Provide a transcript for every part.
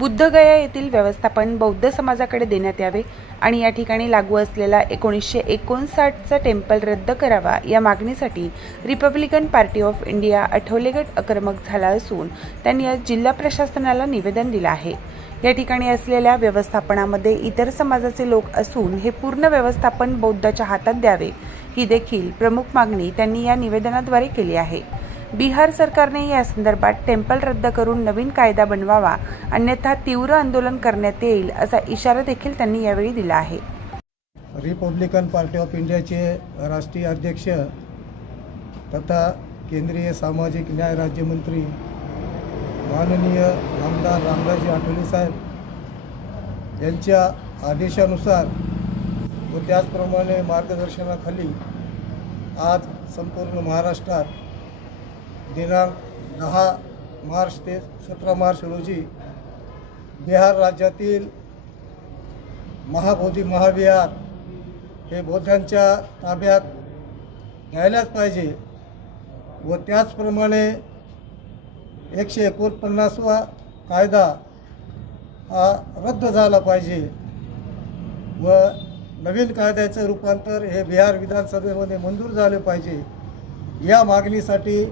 बुद्धगया येथील व्यवस्थापन बौद्ध समाजाकडे देण्यात यावे आणि या ठिकाणी लागू असलेला एकोणीसशे एकोणसाठचा टेम्पल रद्द करावा या मागणीसाठी रिपब्लिकन पार्टी ऑफ इंडिया आठवलेगट आक्रमक झाला असून त्यांनी आज जिल्हा प्रशासनाला निवेदन दिलं आहे. या ठिकाणी असलेल्या व्यवस्थापनामध्ये इतर समाजाचे लोक असून हे पूर्ण व्यवस्थापन बौद्धाच्या हातात द्यावे. ही देखील प्रमुख मागणी त्यांनी या निवेदनाद्वारे केली आहे. बिहार सरकारने या संदर्भात टेम्पल रद्द करून नवीन कायदा बनवावा अन्यथा तीव्र आंदोलन करण्यात येईल असा इशारा देखील त्यांनी यावेळी दिला आहे. रिपब्लिकन पार्टी ऑफ इंडियाचे राष्ट्रीय अध्यक्ष तथा केंद्रीय सामाजिक न्याय राज्यमंत्री माननीय आमदार रामराजे आठवले साहेब यांच्या आदेशानुसार व त्याचप्रमाणे मार्गदर्शनाखाली आज संपूर्ण महाराष्ट्रात दिनांक दहा मार्च ते सतरा मार्च रोजी बिहार राज्यातील महाबोधी महाविहार हे बौद्धांच्या ताब्यात घ्यायलाच पाहिजे व त्याचप्रमाणे एकशे एकोणपन्नासवा कायदा हा रद्द झाला पाहिजे व नवीन कायद्याचं रूपांतर हे बिहार विधानसभेमध्ये मंजूर झाले पाहिजे या मागणीसाठी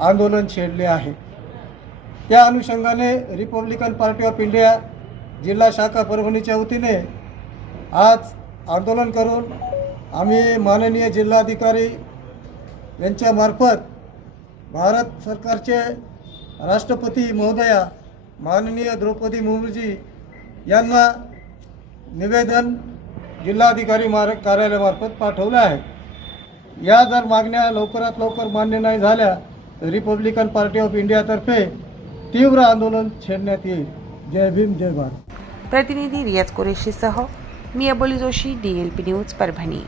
आंदोलन छेडले आहे. त्या अनुषंगाने रिपब्लिकन पार्टी ऑफ इंडिया जिल्हा शाखा परभणीच्या वतीने आज आंदोलन करून आम्ही माननीय जिल्हाधिकारी यांच्यामार्फत भारत सरकारचे राष्ट्रपती महोदया माननीय द्रौपदी मुर्मूजी यांना निवेदन जिल्हाधिकारी मार कार्यालयामार्फत पाठवलं आहे. या जर मागण्या लवकरात लवकर मान्य नाही झाल्या रिपब्लिकन पार्टी ऑफ इंडियातर्फे तीव्र आंदोलन छेडण्यात येईल. जय भीम जय भारत. प्रतिनिधी रियाज कुरेशीसह मी Aboli Joshi D L P news Parbhani.